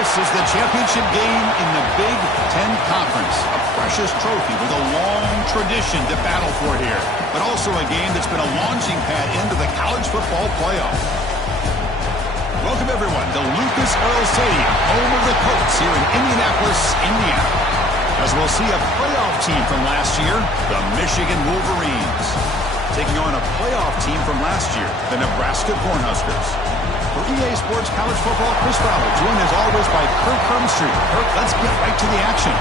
This is the championship game in the Big Ten Conference. A precious trophy with a long tradition to battle for here. But also a game that's been a launching pad into the college football playoff. Welcome, everyone, to Lucas Oil Stadium, home of the Colts here in Indianapolis, Indiana. As we'll see a playoff team from last year, the Michigan Wolverines, taking on a playoff team from last year, the Nebraska Cornhuskers. For EA Sports College Football, Chris Fowler, joined as always by Kirk Hermstreet. Kirk, let's get right to the action.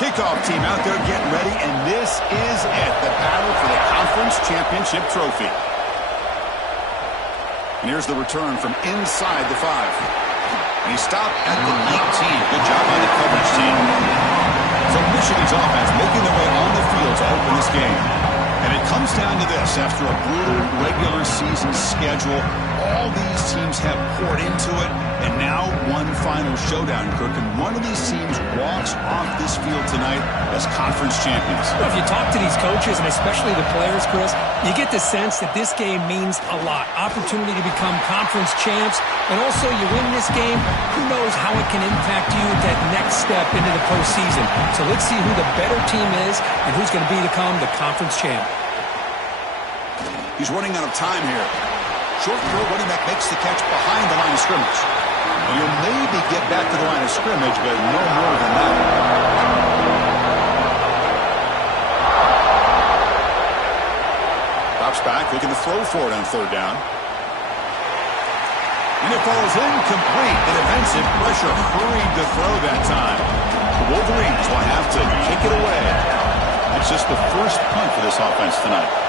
Kickoff team out there getting ready, and this is it, the battle for the conference championship trophy. And here's the return from inside the 5. And he stopped at the 18. Good job by the coverage team. So Michigan's offense making their way on the field to open this game. And it comes down to this. After a brutal regular season schedule, all these teams have poured into it, and now one final showdown, Kirk, and one of these teams walks off this field tonight as conference champions. Well, if you talk to these coaches, and especially the players, Chris, you get the sense that this game means a lot. Opportunity to become conference champs, and also you win this game, who knows how it can impact you at that next step into the postseason. So let's see who the better team is and who's going to become the conference champ. He's running out of time here. Short throw, running back makes the catch behind the line of scrimmage. And he'll maybe get back to the line of scrimmage, but no more than that. Drops back, looking to throw for it on third down. And it falls incomplete. The defensive pressure hurried to throw that time. The Wolverines will have to kick it away. It's just the first punt for this offense tonight.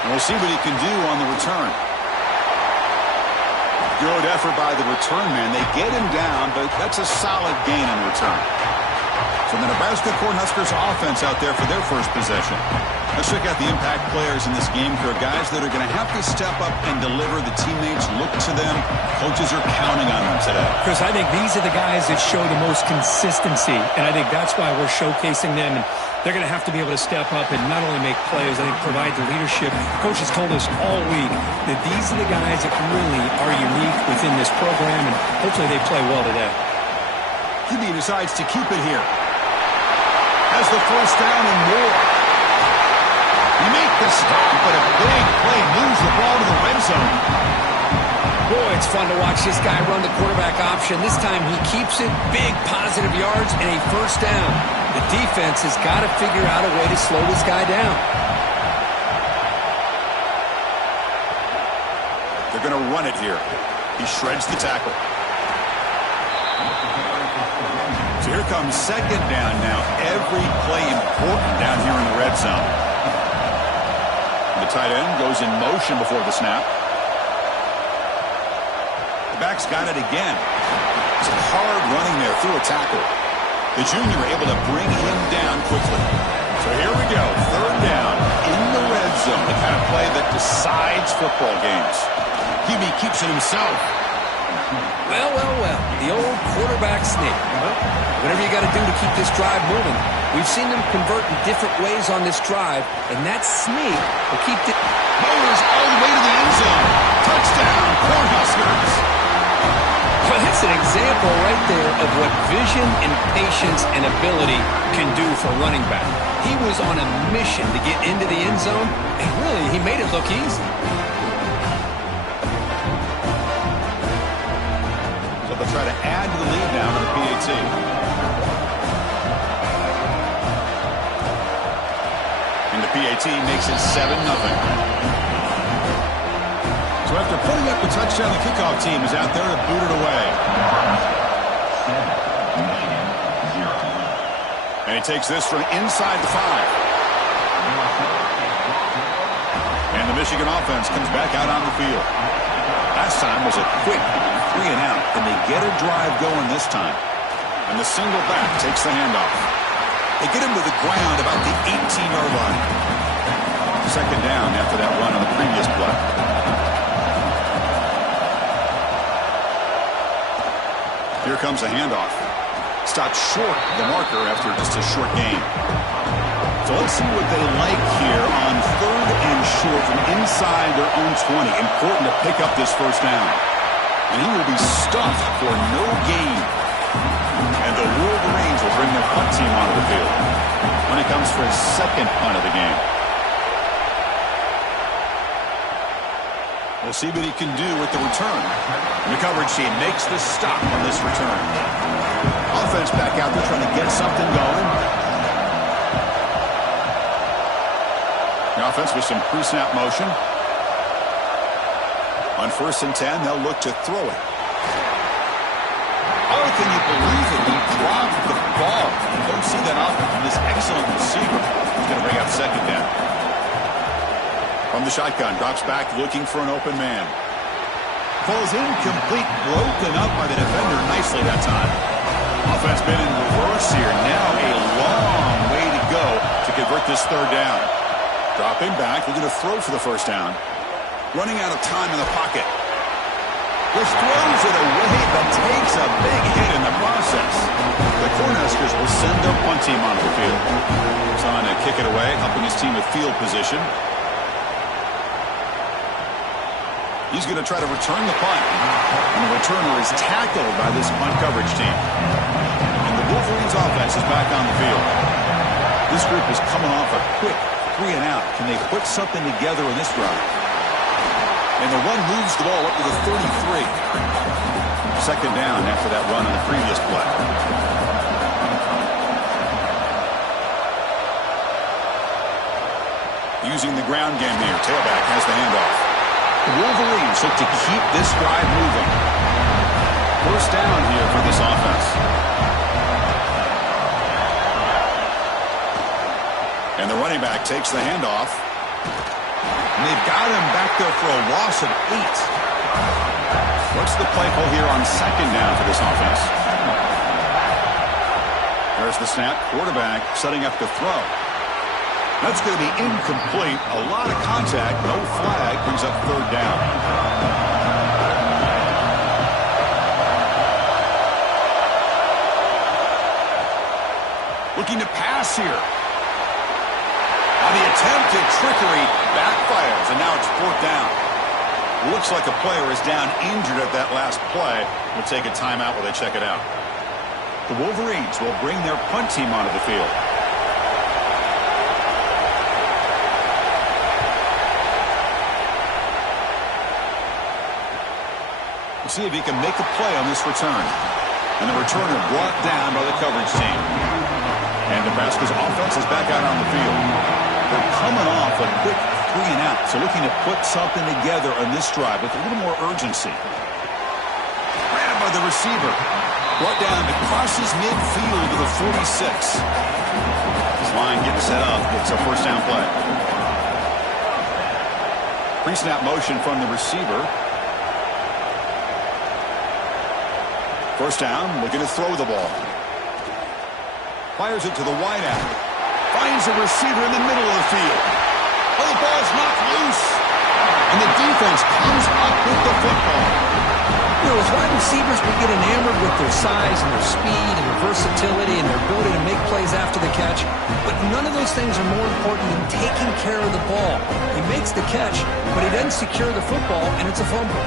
And we'll see what he can do on the return. Good effort by the return man. They get him down, but that's a solid gain in return. So the Nebraska Cornhuskers offense out there for their first possession. Let's check out the impact players in this game here. Guys that are going to have to step up and deliver. The teammates look to them. Coaches are counting on them today. Chris, I think these are the guys that show the most consistency, and I think that's why we're showcasing them. And they're going to have to be able to step up and not only make plays, I think provide the leadership. Coach has told us all week that these are the guys that really are unique within this program, and hopefully they play well today. QB decides to keep it here. Has the first down and more. You make the stop, but a big play moves the ball to the red zone. Boy, it's fun to watch this guy run the quarterback option. This time he keeps it, big positive yards, and a first down. The defense has got to figure out a way to slow this guy down. They're going to run it here. He shreds the tackle. So here comes second down now. Every play important down here in the red zone. The tight end goes in motion before the snap. The back's got it again. It's hard running there through a tackle. The junior able to bring him down quickly. So here we go. Third down in the red zone. The kind of play that decides football games. QB keeps it himself. Well, well, well. The old quarterback sneak. Whatever you got to do to keep this drive moving. We've seen them convert in different ways on this drive, and that sneak will keep the... Motors all the way to the end zone. Touchdown, Cornhuskers. Well, that's an example right there of what vision and patience and ability can do for running back. He was on a mission to get into the end zone, and really, he made it look easy. So they'll try to add to the lead now to the PAT. And the PAT makes it 7-0. So after putting up the touchdown, the kickoff team is out there to boot it away. And he takes this from inside the 5. And the Michigan offense comes back out on the field. Last time was a quick 3 and out. Can they get a drive going this time? And the single back takes the handoff. They get him to the ground about the 18-yard line. Second down after that run on the previous play. Here comes a handoff. Stopped short of the marker after just a short gain. So let's see what they like here on 3rd and short from inside their own 20. Important to pick up this first down. And he will be stuffed for no gain. And the Wolverines will bring their punt team onto the field when it comes for his second punt of the game. We'll see what he can do with the return. And the coverage team makes the stop on this return. Offense back out there trying to get something going. The offense with some pre-snap motion. On 1st and 10, they'll look to throw it. Oh, can you believe it? He dropped the ball. You don't see that often from this excellent receiver. He's going to bring out second down. From the shotgun, drops back looking for an open man. Falls incomplete, broken up by the defender nicely that time. Offense been in reverse here. Now a long way to go to convert this third down. Dropping back, looking to throw for the first down. Running out of time in the pocket. Just throws it away, but takes a big hit in the process. The Cornhuskers will send their punt team onto the field. Trying to kick it away, helping his team with field position. He's going to try to return the punt. And the returner is tackled by this punt coverage team. And the Wolverines offense is back on the field. This group is coming off a quick 3 and out. Can they put something together in this drive? And the run moves the ball up to the 33. Second down after that run on the previous play. Using the ground game here. Tailback has the handoff. The Wolverines look to keep this drive moving. First down here for this offense. And the running back takes the handoff. And they've got him back there for a loss of 8. What's the play call here on second down for this offense? There's the snap. Quarterback setting up to throw. That's going to be incomplete. A lot of contact. No flag. Brings up third down. Looking to pass here. Now the attempted trickery backfires, and now it's 4th down. Looks like a player is down injured at that last play. We'll take a timeout while they check it out. The Wolverines will bring their punt team onto the field. We'll see if he can make a play on this return. And the returner brought down by the coverage team. And Nebraska's offense is back out on the field. They're coming off a quick 3 and out, so looking to put something together on this drive with a little more urgency. Grabbed by the receiver. Brought down across his midfield to the 46. This line getting set up. It's a first down play. Pre-snap motion from the receiver. First down, looking to throw the ball. Fires it to the wideout. Finds a receiver in the middle of the field. Oh, the ball's knocked loose. And the defense comes up with the football. You know, as wide receivers, we get enamored with their size and their speed and their versatility and their ability to make plays after the catch. But none of those things are more important than taking care of the ball. He makes the catch, but he doesn't secure the football, and it's a fumble.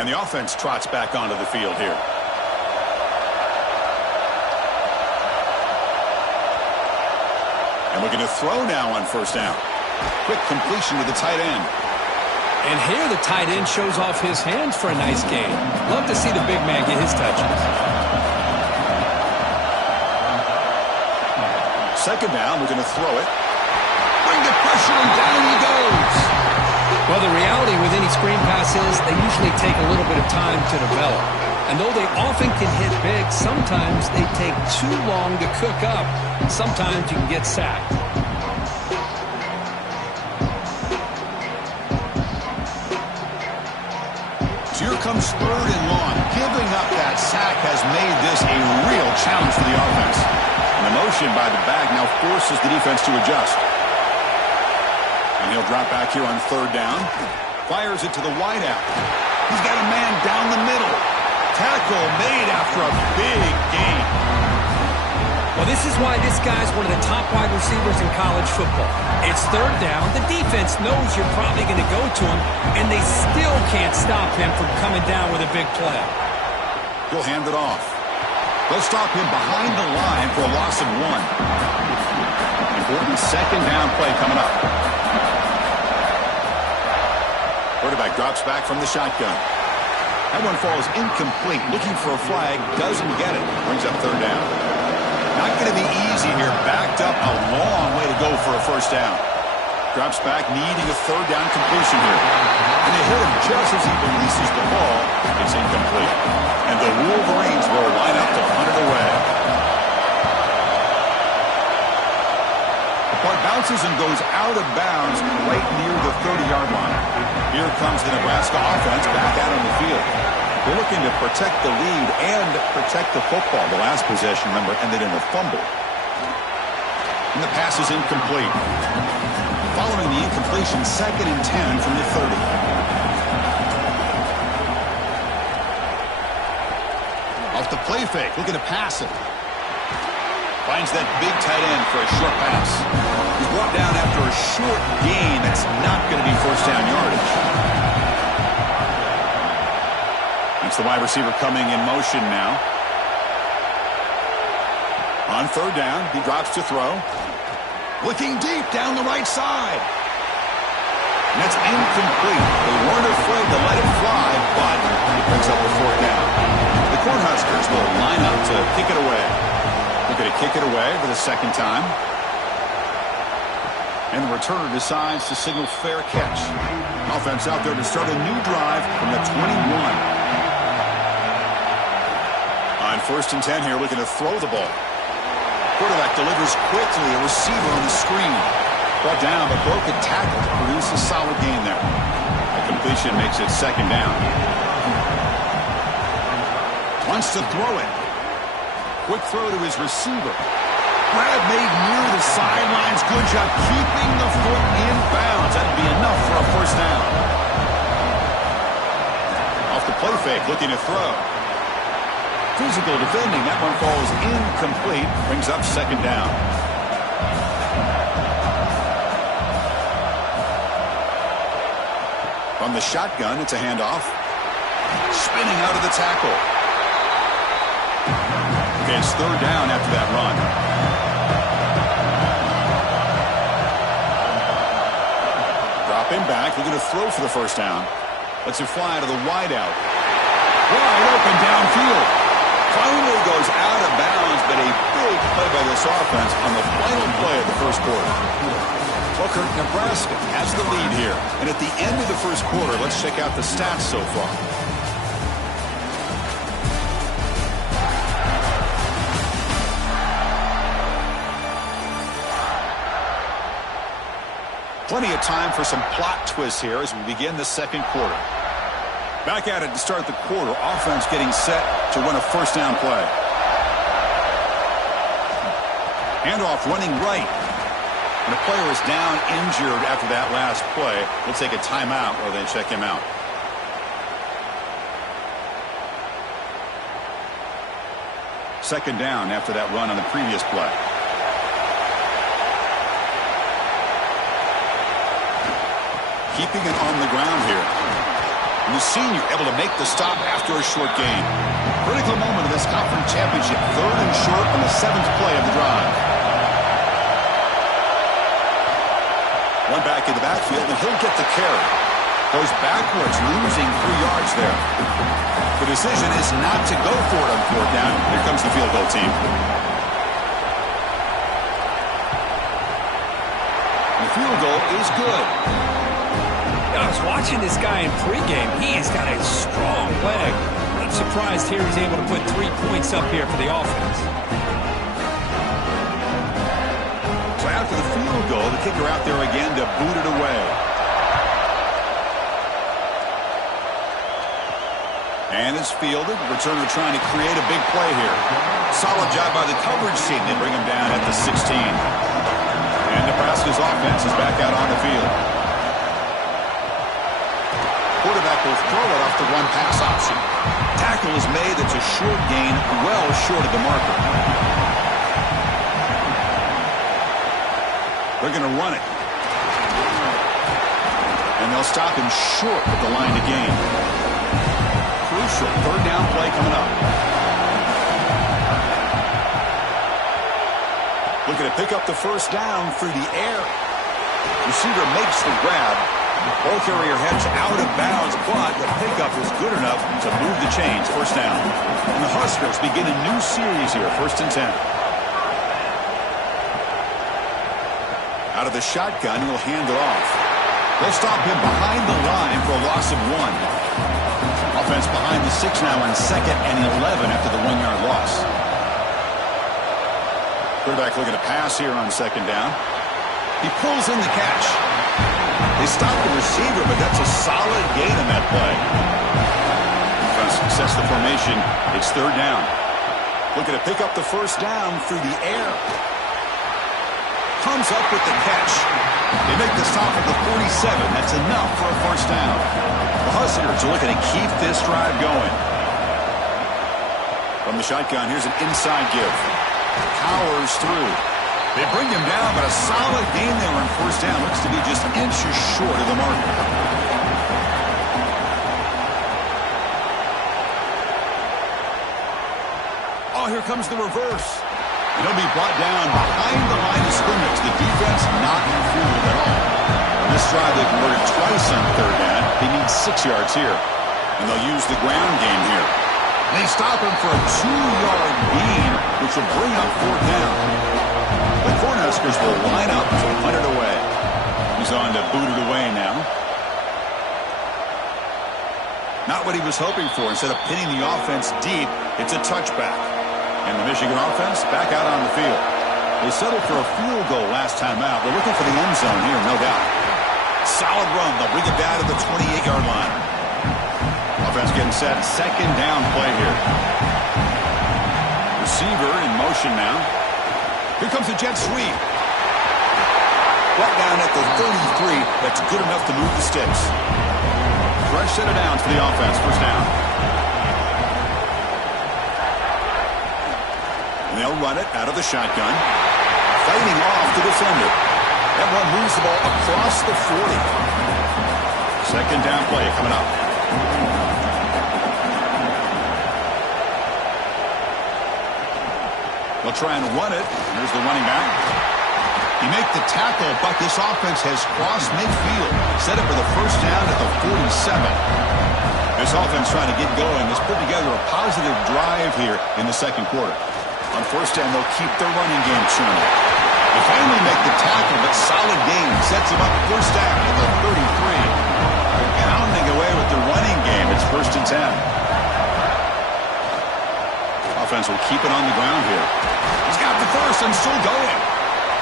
And the offense trots back onto the field here. And we're going to throw now on first down. Quick completion to the tight end. And here the tight end shows off his hands for a nice gain. Love to see the big man get his touches. Second down, we're going to throw it. Bring the pressure, and down he goes. Well, the reality with any screen pass is they usually take a little bit of time to develop. And though they often can hit big, sometimes they take too long to cook up. Sometimes you can get sacked. comes 3rd and long. Giving up that sack has made this a real challenge for the offense. And the motion by the back now forces the defense to adjust. And he'll drop back here on 3rd down. Fires it to the wideout. He's got a man down the middle. Tackle made after a big gain. Well, this is why this guy's one of the top wide receivers in college football. It's 3rd down. The defense knows you're probably going to go to him, and they still can't stop him from coming down with a big play. He'll hand it off. They'll stop him behind the line for a loss of 1. Important 2nd down play coming up. Quarterback drops back from the shotgun. That one falls incomplete. Looking for a flag. Doesn't get it. Brings up 3rd down. Not going to be easy here. Backed up a long way to go for a 1st down. Drops back, needing a 3rd down completion here. And they hit him just as he releases the ball. It's incomplete. And the Wolverines will line up to punt it away. The punt bounces and goes out of bounds right near the 30-yard line. Here comes the Nebraska offense back out on the field. They're looking to protect the lead and protect the football. The last possession, remember, ended in a fumble. And the pass is incomplete. Following the incompletion, 2nd and 10 from the 30. Off the play fake, looking to pass it. Finds that big tight end for a short pass. He's brought down after a short gain that's not going to be 1st down yardage. It's the wide receiver coming in motion now. On 3rd down, he drops to throw. Looking deep down the right side. And that's incomplete. They weren't afraid to let it fly, but it brings up the 4th down. The Cornhuskers will line up to kick it away. They're going to kick it away for the 2nd time. And the returner decides to signal fair catch. Offense out there to start a new drive from the 21. On 1st and 10 here, looking to throw the ball. Quarterback delivers quickly, a receiver on the screen. Brought down, but broke a tackle to produce a solid gain there. A completion makes it 2nd down. Wants to throw it. Quick throw to his receiver. Grab made near the sidelines. Good job keeping the foot in bounds. That'd be enough for a 1st down. Off the play fake, looking to throw. Physical defending. That one falls incomplete. Brings up 2nd down. From the shotgun, it's a handoff. Spinning out of the tackle. Okay, it's 3rd down after that run. Dropping back, looking to throw for the 1st down. Lets it fly to the wideout. Wide open downfield. Finally goes out of bounds, but a big play by this offense on the final play of the 1st quarter. Booker, Nebraska has the lead here. And at the end of the 1st quarter, let's check out the stats so far. Plenty of time for some plot twists here as we begin the 2nd quarter. Back at it to start the quarter. Offense getting set to run a 1st down play. Handoff running right. And the player is down injured after that last play. We'll take a timeout or then check him out. Second down after that run on the previous play. Keeping it on the ground here. And the senior able to make the stop after a short gain. Critical moment of this conference championship. 3rd and short on the 7th play of the drive. One back in the backfield, and he'll get the carry. Goes backwards, losing 3 yards there. The decision is not to go for it on 4th down. Here comes the field goal team. The field goal is good. I was watching this guy in pregame. He has got a strong leg. I'm surprised here he's able to put 3 points up here for the offense. So after the field goal, the kicker out there again to boot it away. And it's fielded. Returner trying to create a big play here. Solid job by the coverage team. They bring him down at the 16. And Nebraska's offense is back out on the field. Quarterback will throw it off the run-pass option. Tackle is made. It's a short gain, well short of the marker. They're going to run it. And they'll stop him short of the line to gain. Crucial third down play coming up. Looking to pick up the first down through the air. Receiver makes the grab. Ball carrier heads out of bounds, but the pickup is good enough to move the chains. First down. And the Huskers begin a new series here. 1st and 10. Out of the shotgun, he'll hand it off. They'll stop him behind the line for a loss of 1. Offense behind the 6 now on 2nd and 11 after the 1-yard loss. Quarterback looking to pass here on 2nd down. He pulls in the catch. They stop the receiver, but that's a solid gain in that play. Defense sets the formation. It's 3rd down. Looking to pick up the first down through the air. Comes up with the catch. They make the stop at the 47. That's enough for a first down. The Huskers are looking to keep this drive going. From the shotgun, here's an inside give. Powers through. They bring him down, but a solid gain there on first down. Looks to be just inches short of the marker. Oh, here comes the reverse. And he'll be brought down behind the line of scrimmage. The defense not fooled at all. On this drive, they converted twice on 3rd down. They need 6 yards here. And they'll use the ground game here. They stop him for a 2-yard gain, which will bring up 4th down. The Cornhuskers will line up to punt it away. He's on to boot it away now. Not what he was hoping for. Instead of pinning the offense deep, it's a touchback. And the Michigan offense back out on the field. They settled for a field goal last time out. They're looking for the end zone here, no doubt. Solid run. They'll bring it down to the 28-yard line. Offense getting set. 2nd down play here. Receiver in motion now. Here comes the jet sweep. Brought down at the 33. That's good enough to move the sticks. Fresh set of downs for the offense. First down. And they'll run it out of the shotgun. Fighting off the defender. That one moves the ball across the 40. 2nd down play coming up. They'll try and run it. There's the running back. He make the tackle, but this offense has crossed midfield. Set up for the first down at the 47. This offense trying to get going. Has put together a positive drive here in the 2nd quarter. On first down, they'll keep their running game churning. They finally make the tackle, but solid gain sets them up first down at the 33. They're pounding away with the running game. It's 1st and 10. Offense will keep it on the ground here. He's got the first and still going.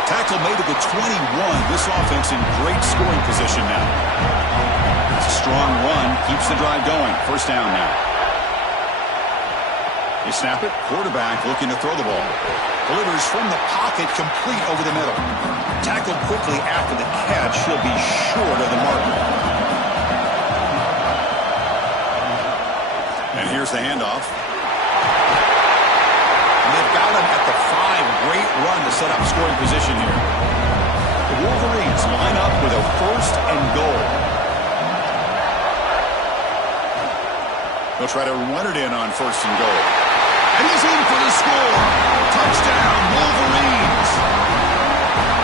Tackle made at the 21. This offense in great scoring position now. It's a strong run. Keeps the drive going. First down now. They snap it. Quarterback looking to throw the ball. Delivers from the pocket, complete over the middle. Tackled quickly after the catch. He'll be short of the marker. And here's the handoff. They've got him at the 5. Great run to set up scoring position here. The Wolverines line up with a 1st and goal. They'll try to run it in on 1st and goal. And he's in for the score. Touchdown, Wolverines.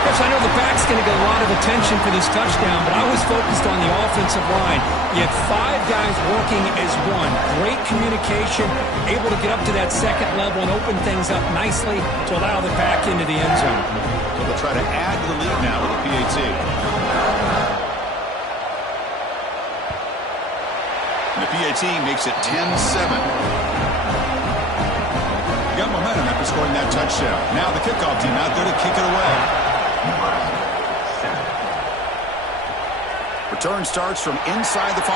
Yes, I know the back's going to get a lot of attention for this touchdown, but I was focused on the offensive line. You had 5 guys working as one. Great communication, able to get up to that 2nd level and open things up nicely to allow the back into the end zone. So they'll try to add to the lead now with a PAT. And the PAT makes it 10-7. Got momentum after scoring that touchdown. Now the kickoff team out there to kick it away. Return starts from inside the 5.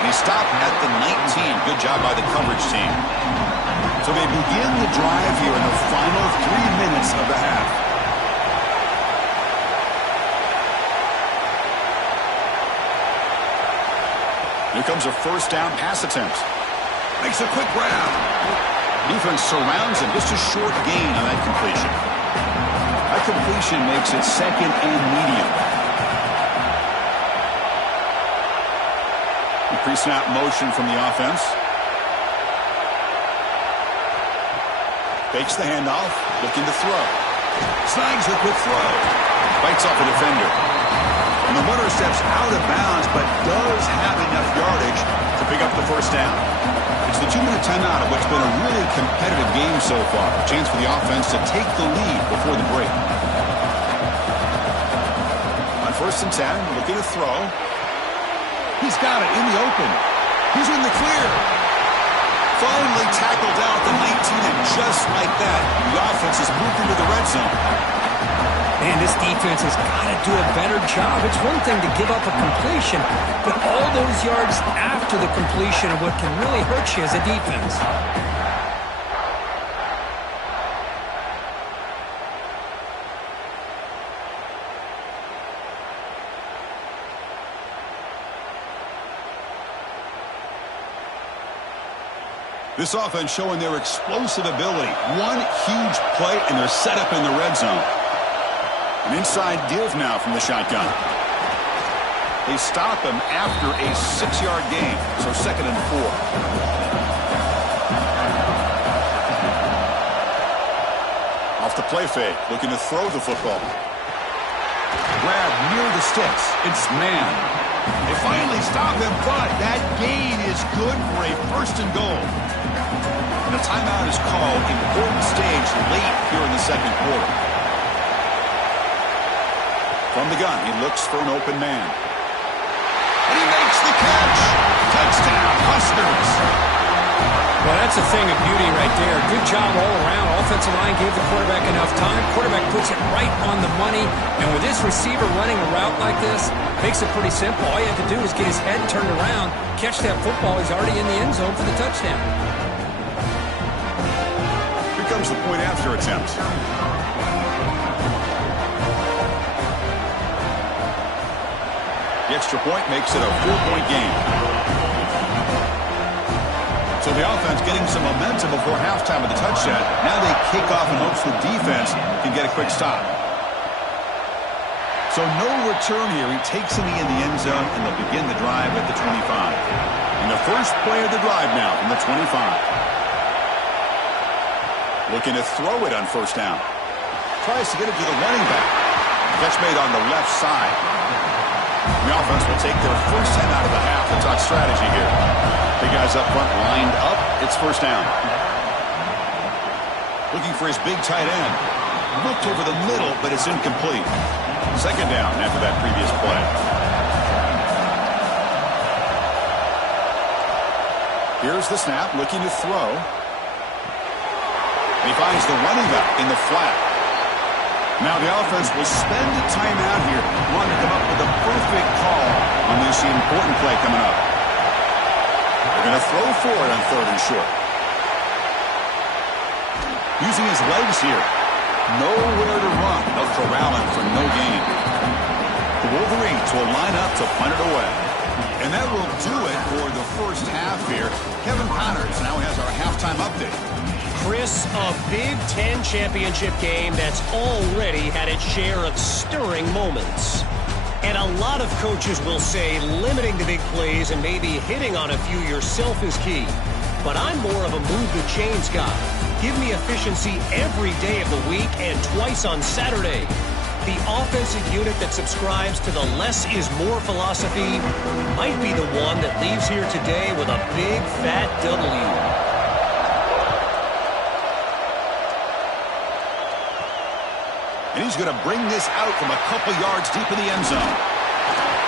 And he stopped at the 19. Good job by the coverage team. So they begin the drive here in the final 3 minutes of the half. Here comes a first down pass attempt. Makes a quick grab. Defense surrounds him. Just a short gain on that completion. That completion makes it second and medium. Pre-snap motion from the offense. Fakes the handoff. Looking to throw. Snags a quick throw. Bites off a defender. And the runner steps out of bounds, but does have enough yardage to pick up the first down. It's the 2-minute timeout of what's been a really competitive game so far. A chance for the offense to take the lead before the break. On 1st and 10, looking to throw. He's got it in the open. He's in the clear. Finally tackled down at the 19, and just like that, the offense has moved into the red zone. Man, this defense has got to do a better job. It's one thing to give up a completion, but all those yards after the completion are what can really hurt you as a defense. This offense showing their explosive ability. One huge play, and they're set up in the red zone. An inside give now from the shotgun. They stop him after a 6-yard gain, so 2nd and 4. Off the play fake, looking to throw the football. Grab near the sticks. It's man. They finally stop him, but that gain is good for a 1st and goal. And a timeout is called. Important stage late here in the 2nd quarter. From the gun, he looks for an open man. And he makes the catch. Touchdown, Huskers. Well, that's a thing of beauty right there. Good job all around. Offensive line gave the quarterback enough time. Quarterback puts it right on the money. And with this receiver running a route like this, makes it pretty simple. All you have to do is get his head turned around, catch that football. He's already in the end zone for the touchdown. Here comes the point after attempt. The extra point makes it a 4-point game. So the offense getting some momentum before halftime with the touchdown. Now they kick off in hopes the defense can get a quick stop. So no return here. He takes a knee in the end zone, and they'll begin the drive at the 25. And the first play of the drive now from the 25. Looking to throw it on 1st down. Tries to get it to the running back. Catch made on the left side. The offense will take their first 10 out of the half. The top strategy here. Big guys up front lined up. It's 1st down. Looking for his big tight end. Looked over the middle, but it's incomplete. 2nd down after that previous play. Here's the snap, looking to throw. He finds the running back in the flat. Now the offense will spend a timeout here. Want to come up with a perfect call on this important play coming up. They're going to throw for it on 3rd and short. Using his legs here. Nowhere to run. They'll corral him for no gain. The Wolverines will line up to punt it away. And that will do it for the first half here. Kevin Connors now has our halftime update. Chris, a Big Ten championship game that's already had its share of stirring moments. And a lot of coaches will say limiting the big plays and maybe hitting on a few yourself is key. But I'm more of a move the chains guy. Give me efficiency every day of the week and twice on Saturday. The offensive unit that subscribes to the less is more philosophy might be the one that leaves here today with a big fat W. And he's going to bring this out from a couple yards deep in the end zone.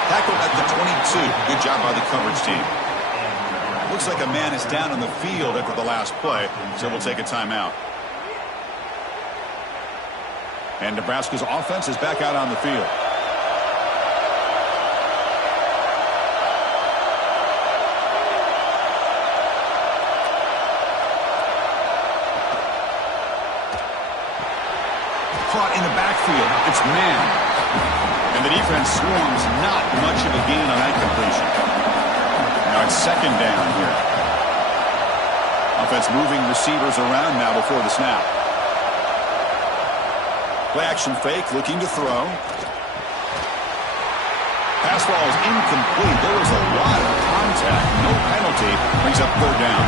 Tackled at the 22. Good job by the coverage team. Looks like a man is down on the field after the last play, so we'll take a timeout. And Nebraska's offense is back out on the field. the backfield. It's man. And the defense swarms not much of a gain on that completion. Now it's second down here. Offense moving receivers around now before the snap. Play action fake, looking to throw. Pass ball is incomplete. There was a lot of contact. No penalty. Brings up third down.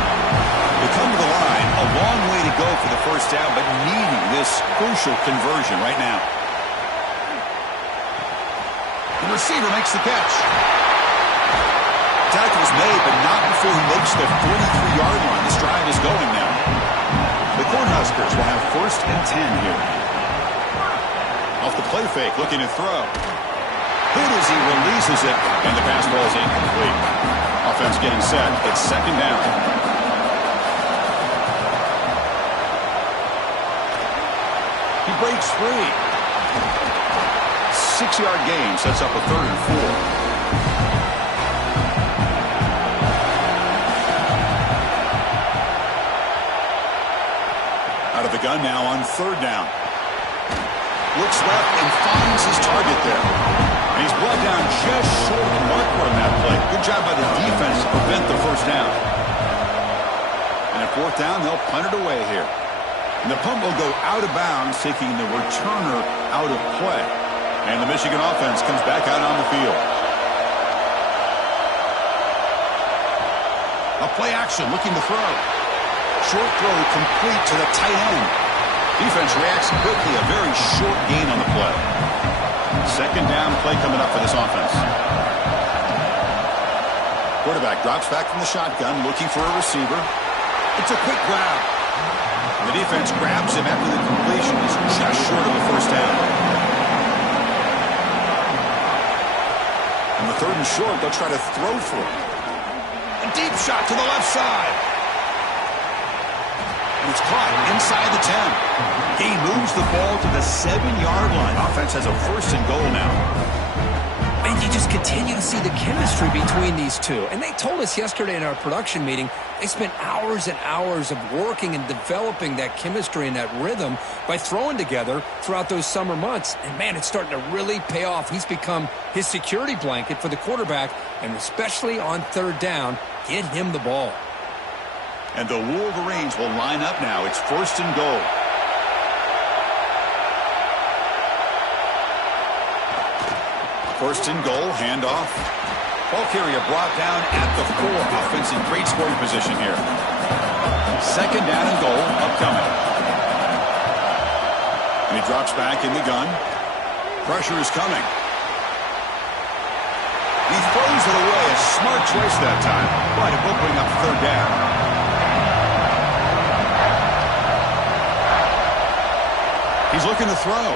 They come to the line. A long way to go for the first down, but needing this crucial conversion right now. The receiver makes the catch. Tackle's made, but not before he makes the 43-yard line. This drive is going now. The Cornhuskers will have 1st and 10 here. Off the play fake, looking to throw. Hit as he releases it, and the pass ball is incomplete. Offense getting set. It's second down. He breaks free. 6-yard gain sets up a 3rd and 4. Out of the gun now on 3rd down. Looks left and finds his target there. And he's brought down just short of the marker on that play. Good job by the defense to prevent the first down. And at 4th down, they'll punt it away here. And the punt will go out of bounds, taking the returner out of play. And the Michigan offense comes back out on the field. A play action, looking to throw. Short throw complete to the tight end. Defense reacts quickly, a very short gain on the play. Second down play coming up for this offense. Quarterback drops back from the shotgun, looking for a receiver. It's a quick grab. And the defense grabs him after the completion. He's just short of a first down. On the 3rd and short, they'll try to throw for it. A deep shot to the left side. It's caught inside the 10. He moves the ball to the 7-yard line. Offense has a 1st and goal now. And you just continue to see the chemistry between these two. And they told us yesterday in our production meeting, they spent hours and hours of working and developing that chemistry and that rhythm by throwing together throughout those summer months. And, man, it's starting to really pay off. He's become his security blanket for the quarterback, and especially on 3rd down, get him the ball. And the Wolverines will line up now. It's 1st and goal. First and goal, handoff. Ball carrier brought down at the 4. Offense in great scoring position here. Second down and goal, upcoming. And he drops back in the gun. Pressure is coming. He throws it away. A smart choice that time. But it will bring up 3rd down. He's looking to throw.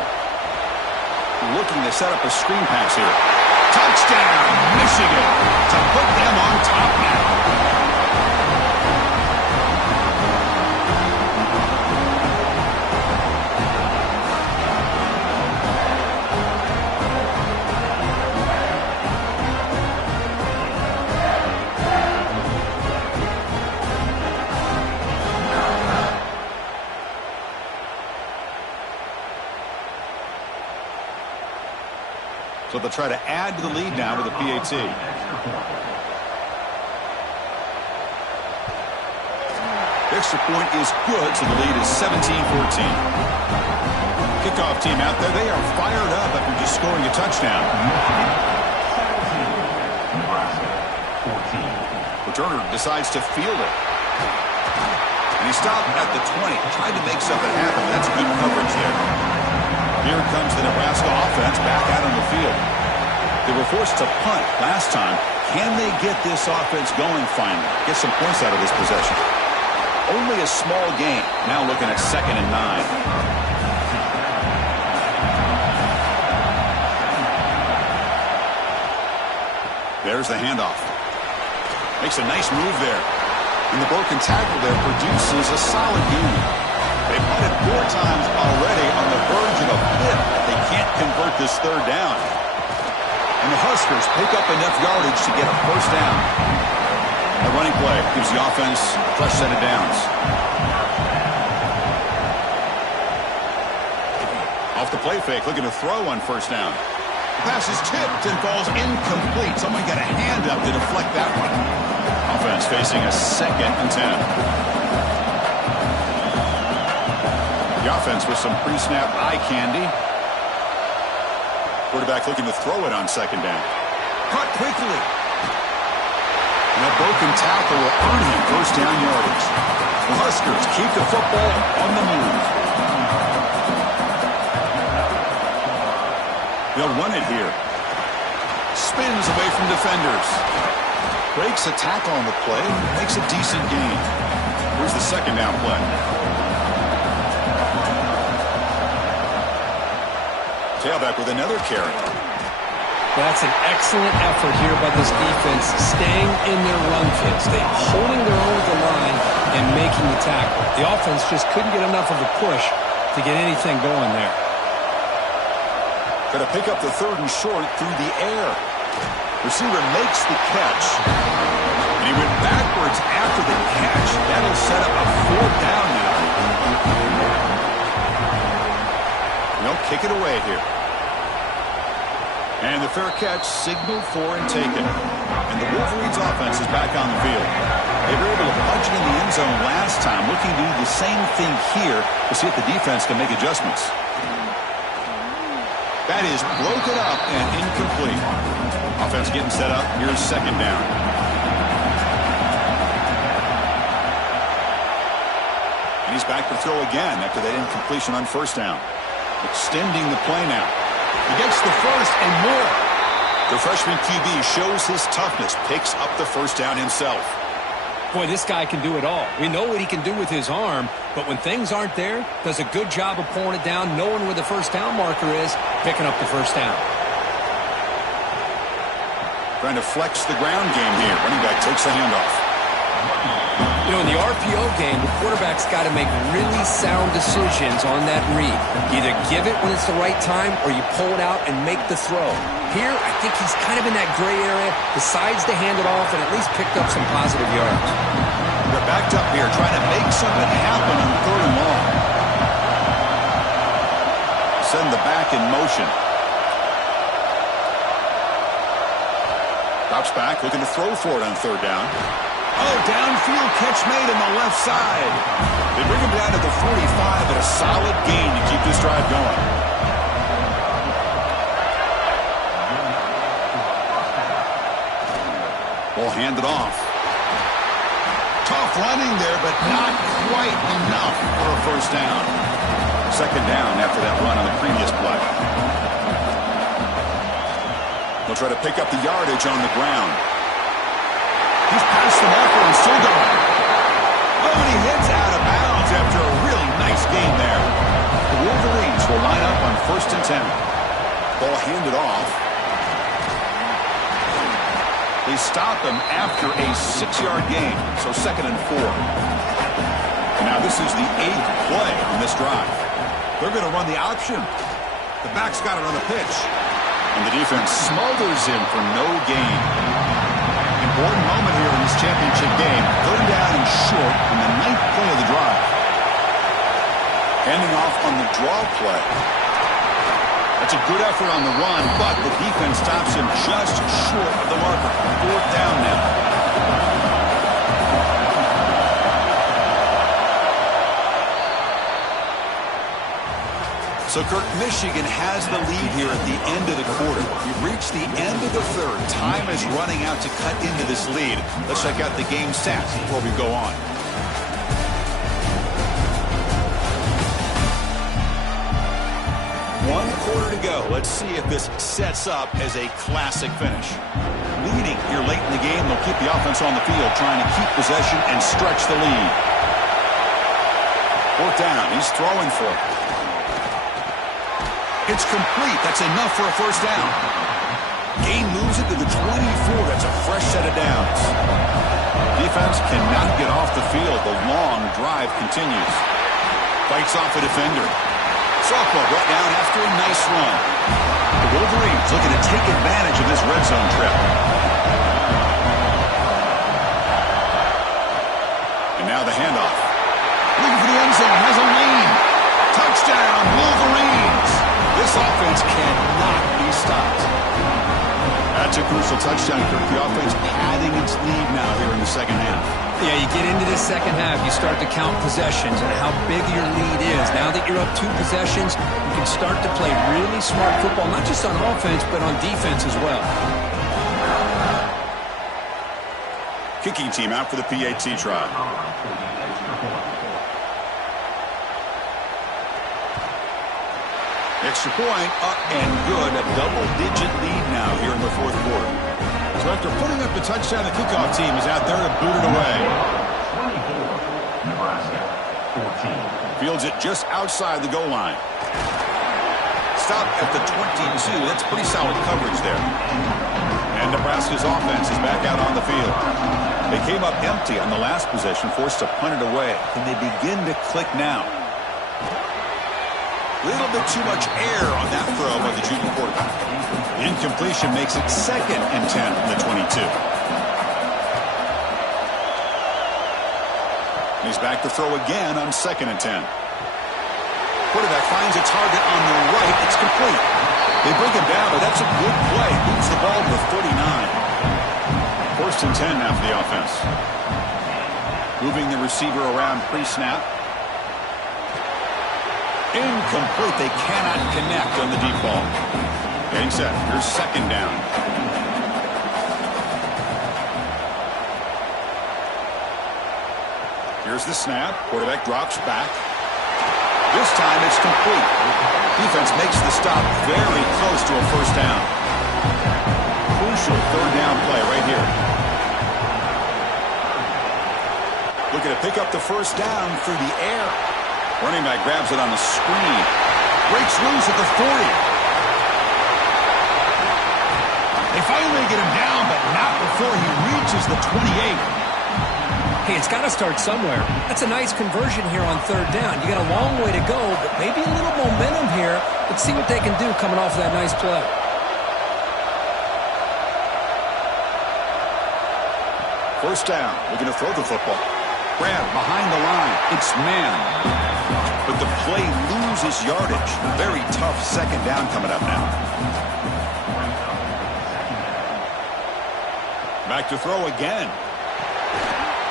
Looking to set up a screen pass here. Touchdown, Michigan, to put them on top now. So they'll try to add to the lead now with a PAT. Extra point is good, so the lead is 17-14. Kickoff team out there. They are fired up after just scoring a touchdown. Returner decides to field it. And he stopped at the 20. Tried to make something happen. That's good coverage there. Here comes the Nebraska offense back out on the field. They were forced to punt last time. Can they get this offense going finally? Get some points out of this possession. Only a small gain. Now looking at 2nd and 9. There's the handoff. Makes a nice move there. And the broken tackle there produces a solid gain. They've punted 4 times already on the verge of a 5th. They can't convert this 3rd down. And the Huskers pick up enough yardage to get a 1st down. A running play gives the offense a fresh set of downs. Off off the play fake, looking to throw on first down. The pass is tipped and falls incomplete. Someone got a hand up to deflect that one. Offense facing a 2nd and 10. The offense with some pre-snap eye candy. Quarterback looking to throw it on 2nd down. Caught quickly. And a broken tackle will earn him first down yardage. The Huskers keep the football on the move. They'll run it here. Spins away from defenders. Breaks a tackle on the play. Makes a decent gain. Here's the 2nd down play. Tailback with another carry. That's an excellent effort here by this defense, staying in their run fits. They're holding their own at the line and making the tackle. The offense just couldn't get enough of a push to get anything going there. Going to pick up the 3rd and short through the air. Receiver makes the catch. And he went backwards after the catch. That'll set up a 4th down now. They'll kick it away here. And the fair catch signaled for and taken. And the Wolverines offense is back on the field. They were able to punch it in the end zone last time, looking to do the same thing here to see if the defense can make adjustments. That is broken up and incomplete. Offense getting set up. Here's 2nd down. And he's back to throw again after that incompletion on first down. Extending the play now. He gets the first and more. The freshman QB shows his toughness, picks up the first down himself. Boy, this guy can do it all. We know what he can do with his arm, but when things aren't there, does a good job of pulling it down, knowing where the first down marker is, picking up the first down. Trying to flex the ground game here. Running back takes the handoff. You know, in the RPO game, the quarterback's got to make really sound decisions on that read. Either give it when it's the right time or you pull it out and make the throw. Here, I think he's kind of in that gray area, decides to hand it off and at least picked up some positive yards. They're backed up here, trying to make something happen on 3rd and long. Send the back in motion. Drops back, looking to throw for it on 3rd down. Oh, downfield catch made on the left side. They bring him down to the 45 at a solid gain to keep this drive going. Ball handed off. Tough running there, but not quite enough for a first down. 2nd down after that run on the previous play. They'll try to pick up the yardage on the ground. He's passed the marker and still going. Oh, and he hits out of bounds after a really nice game there. The Wolverines will line up on 1st and 10. Ball handed off. They stop him after a 6-yard gain, so 2nd and 4. And now this is the 8th play on this drive. They're going to run the option. The back's got it on the pitch. And the defense smothers him for no gain. Important moment here in this championship game. 3rd down and short in the 9th play of the drive. Handing off on the draw play. That's a good effort on the run, but the defense stops him just short of the marker. 4th down now. So, Kirk, Michigan has the lead here at the end of the quarter. We've reached the end of the 3rd. Time is running out to cut into this lead. Let's check out the game stats before we go on. One quarter to go. Let's see if this sets up as a classic finish. Leading here late in the game, they'll keep the offense on the field, trying to keep possession and stretch the lead. 4th down. He's throwing for it. It's complete. That's enough for a first down. Gain moves it to the 24. That's a fresh set of downs. Defense cannot get off the field. The long drive continues. Fights off a defender. Softball brought down after a nice run. The Wolverines looking to take advantage of this red zone trip. And now the handoff. Looking for the end zone. Has a lane. Touchdown, Wolverines. stopped. That's a crucial touchdown, Kirk. The offense padding its lead now here in the second half. Yeah, you get into this second half, you start to count possessions and how big your lead is. Now that you're up 2 possessions, you can start to play really smart football, not just on offense, but on defense as well. Kicking team out for the PAT try. Extra point up and good. A double-digit lead now here in the fourth quarter. So after putting up the touchdown, the kickoff team is out there to boot it away. 24, Nebraska, 14. Fields it just outside the goal line. Stop at the 22. That's pretty solid coverage there. And Nebraska's offense is back out on the field. They came up empty on the last possession, forced to punt it away. Can they begin to click now? A little bit too much air on that throw by the junior quarterback. The incompletion makes it 2nd and 10 from the 22. He's back to throw again on 2nd and 10. Quarterback finds a target on the right. It's complete. They bring him down, but that's a good play. Moves the ball to the 39. 1st and 10 now for the offense. Moving the receiver around pre-snap. Incomplete. They cannot connect on the deep ball. Getting set. Here's 2nd down. Here's the snap. Quarterback drops back. This time it's complete. Defense makes the stop very close to a 1st down. Crucial 3rd down play right here. Looking to pick up the 1st down through the air. Running back grabs it on the screen. Breaks loose at the 40. They finally get him down, but not before he reaches the 28. Hey, it's got to start somewhere. That's a nice conversion here on 3rd down. You got a long way to go, but maybe a little momentum here. Let's see what they can do coming off that nice play. First down. Looking to throw the football. Grab behind the line. It's man. But the play loses yardage. Very tough 2nd down coming up now. Back to throw again.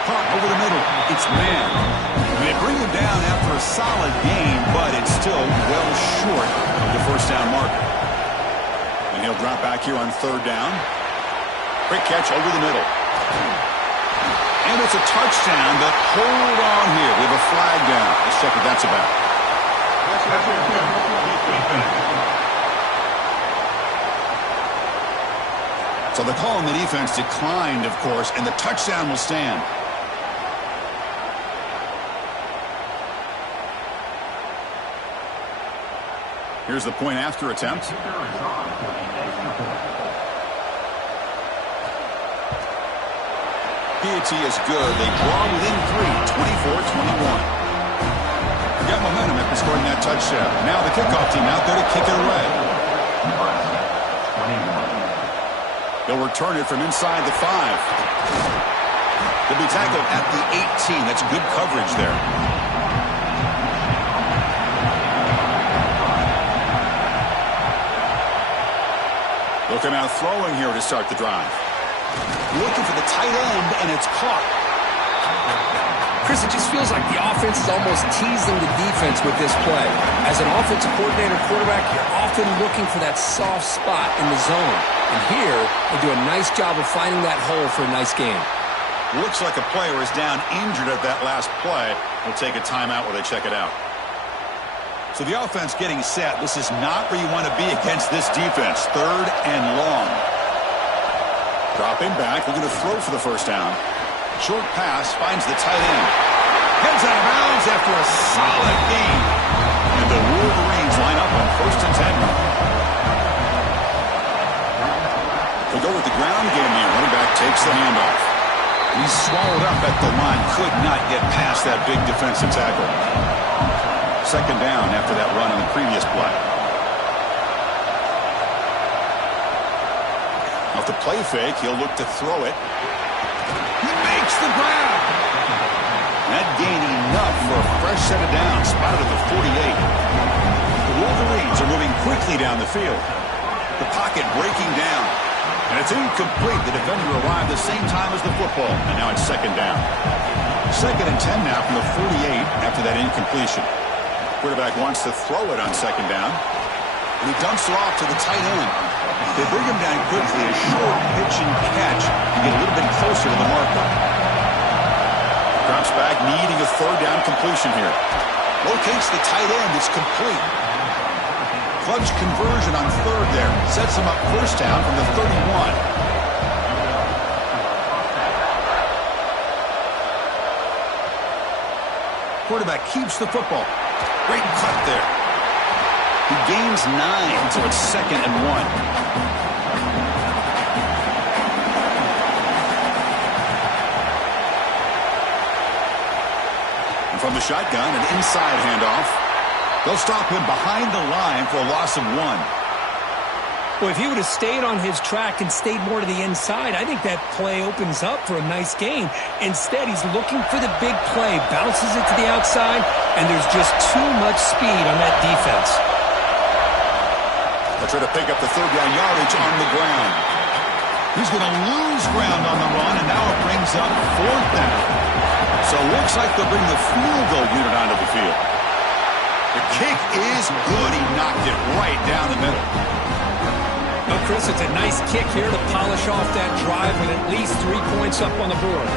Punt over the middle. It's man. They bring him down after a solid game, but it's still well short of the 1st down mark. And he'll drop back here on 3rd down. Quick catch over the middle. And it's a touchdown, but hold on here. We have a flag down. Let's check what that's about. So the call on the defense declined, of course, and the touchdown will stand. Here's the point after attempt. PAT is good. They draw within 3, 24-21. Got momentum after scoring that touchdown. Now the kickoff team out there to kick it away. They'll return it from inside the 5. They'll be tackled at the 18. That's good coverage there. Looking out throwing here to start the drive. Looking for the tight end, and it's caught. Chris, it just feels like the offense is almost teasing the defense with this play. As an offensive coordinator quarterback, you're often looking for that soft spot in the zone. And here, they do a nice job of finding that hole for a nice game. Looks like a player is down injured at that last play. We'll take a timeout while they check it out. So the offense getting set. This is not where you want to be against this defense. 3rd and long. Dropping back, looking to throw for the 1st down. Short pass, finds the tight end. Heads out of bounds after a solid game. And the Wolverines line up on 1st and 10. They'll go with the ground game here. Running back takes the handoff. He's swallowed up at the line. Could not get past that big defensive tackle. 2nd down after that run on the previous play. Off the play fake, he'll look to throw it. He makes the grab. That gained enough for a fresh set of downs. Spotted at the 48. The Wolverines are moving quickly down the field. The pocket breaking down. And it's incomplete. The defender arrived the same time as the football. And now it's second down. 2nd and 10 now from the 48 after that incompletion. Quarterback wants to throw it on second down. And he dumps it off to the tight end. They bring him down quickly. A short pitch and catch to get a little bit closer to the marker. Drops back, needing a 3rd down completion here. Locates the tight end. It's complete. Clutch conversion on 3rd there. Sets him up 1st down from the 31. Quarterback keeps the football. Great cut there. He gains 9, so it's 2nd and 1. From the shotgun, an inside handoff. They'll stop him behind the line for a loss of 1. Well, if he would have stayed on his track and stayed more to the inside, I think that play opens up for a nice gain. Instead, he's looking for the big play, bounces it to the outside, and there's just too much speed on that defense. They'll try to pick up the 3rd down yardage on the ground. He's going to lose ground on the run, and now it brings up 4th down. So it looks like they'll bring the field goal unit onto the field. The kick is good. He knocked it right down the middle. Well, Chris, it's a nice kick here to polish off that drive with at least 3 points up on the board.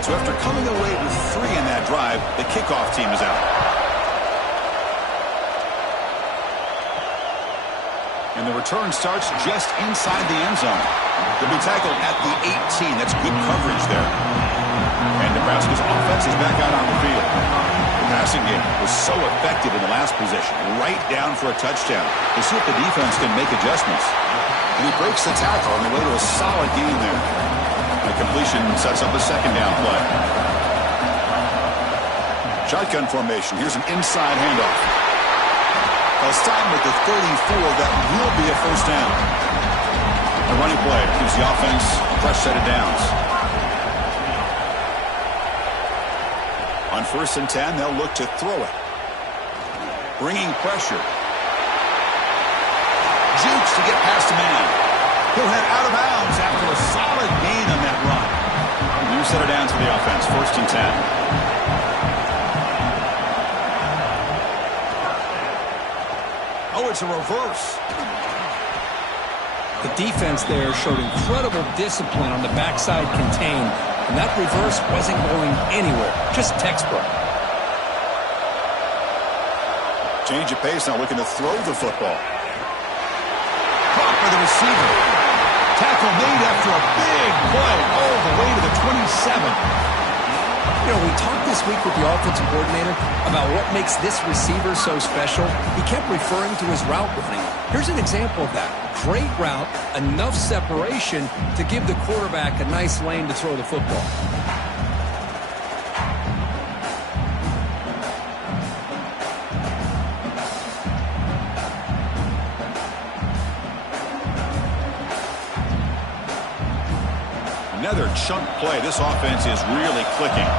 So after coming away with 3 in that drive, the kickoff team is out. And the return starts just inside the end zone. They'll be tackled at the 18. That's good coverage there. And Nebraska's offense is back out on the field. The passing game was so effective in the last possession. Right down for a touchdown. We'll see if the defense can make adjustments. And he breaks the tackle on the way to a solid gain there. The completion sets up a 2nd down play. Shotgun formation. Here's an inside handoff. They'll stop him at the 34. That will be a 1st down. A running play gives the offense a fresh set of downs. On 1st and 10, they'll look to throw it. Bringing pressure. Jukes to get past a man. He'll head out of bounds after a solid gain on that run. You set it down to the offense. 1st and 10. Oh, it's a reverse. The defense there showed incredible discipline on the backside contain, and that reverse wasn't going anywhere, just textbook. Change of pace, now looking to throw the football. Caught by the receiver. Tackle made after a big play all the way to the 27. You know, we talked this week with the offensive coordinator about what makes this receiver so special. He kept referring to his route running. Here's an example of that. Great route, enough separation to give the quarterback a nice lane to throw the football. Another chunk play. This offense is really clicking.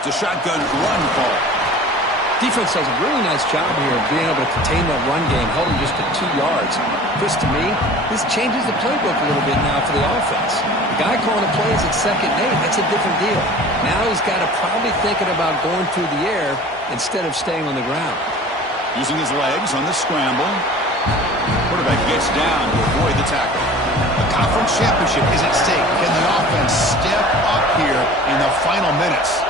It's a shotgun run call. Defense does a really nice job here of being able to contain that run game, held him just to 2 yards. Chris, to me, this changes the playbook a little bit now for the offense. The guy calling the plays at 2nd and 8, that's a different deal. Now he's got to probably thinking about going through the air instead of staying on the ground. Using his legs on the scramble. Quarterback gets down to avoid the tackle. The conference championship is at stake. Can the offense step up here in the final minutes?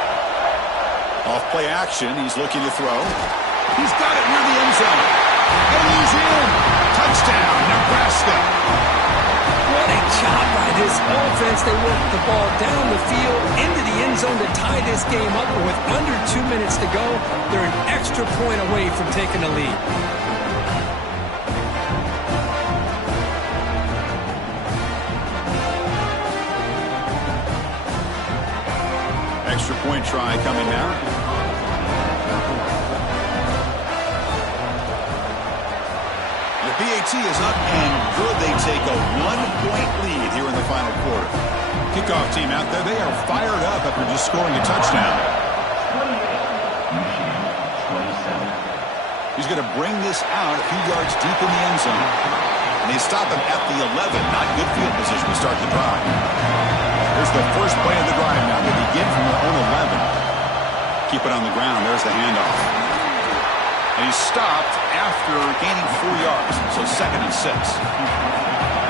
Off play action, he's looking to throw. He's got it near the end zone. And he's in. Touchdown, Nebraska. What a job by this offense. They worked the ball down the field into the end zone to tie this game up. And with under 2 minutes to go, they're an extra point away from taking the lead. Extra point try coming now. The PAT is up and good. They take a 1-point lead here in the final quarter. Kickoff team out there, they are fired up after just scoring a touchdown. going to bring this out a few yards deep in the end zone. And they stop him at the 11. Not good field position to start the drive. Here's the first play of the drive now. They begin from their own 11. Keep it on the ground. There's the handoff. And he's stopped after gaining 4 yards. So 2nd and 6.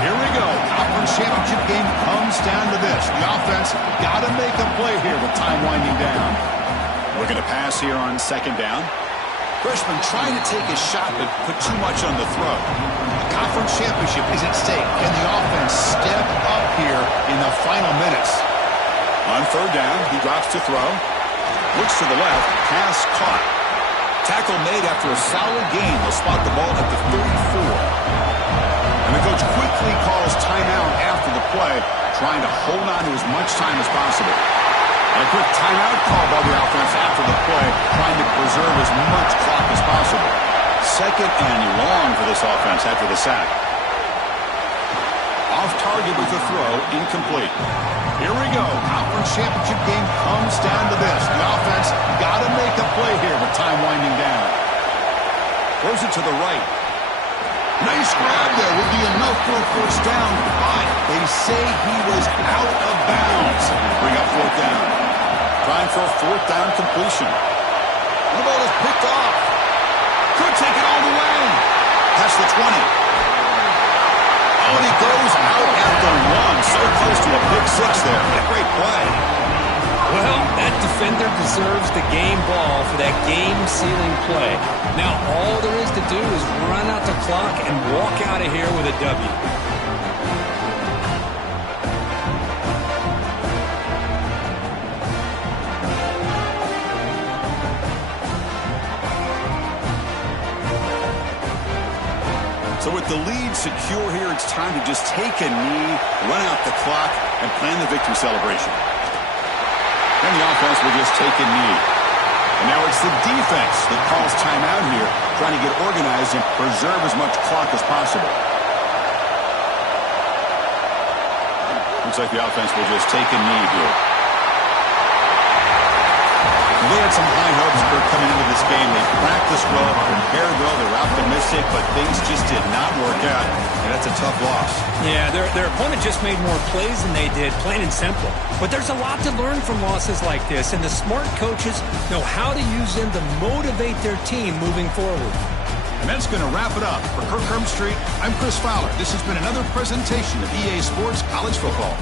Here we go. Conference championship game comes down to this. The offense got to make a play here with time winding down. Looking to pass here on 2nd down. Freshman trying to take a shot but put too much on the throw. The conference championship is at stake. Can the offense step up here in the final minutes? On 3rd down, he drops to throw. Looks to the left. Pass caught. Tackle made after a solid gain. They'll spot the ball at the 34. And the coach quickly calls timeout after the play, trying to hold on to as much time as possible. And a quick timeout call by the offense after the play, trying to preserve as much clock as possible. 2nd and long for this offense after the sack. Off target with the throw, incomplete. Here we go. Conference championship game comes down to this. The offense got to make a play here with time winding down. Throws it to the right. Nice grab there. Would be enough for a first down, but they say he was out of bounds. Bring up 4th down. Trying for a 4th down completion. The ball is picked off. Could take it all the way. Past the 20. Oh, and he goes out at the 1. So close to a pick 6 there. A great play. Well, that defender deserves the game ball for that game-sealing play. Now, all there is to do is run out the clock and walk out of here with a W. So with the lead secure here, it's time to just take a knee, run out the clock, and plan the victory celebration. And the offense will just take a knee. And now it's the defense that calls timeout here, trying to get organized and preserve as much clock as possible. Looks like the offense will just take a knee here. They had some high hopes for coming into this game. They practiced well, prepared well, they were optimistic, but things just did not work out, and that's a tough loss. Yeah, their opponent just made more plays than they did, plain and simple. But there's a lot to learn from losses like this, and the smart coaches know how to use them to motivate their team moving forward. And that's going to wrap it up. For Kirk Herbstreit, I'm Chris Fowler. This has been another presentation of EA Sports College Football.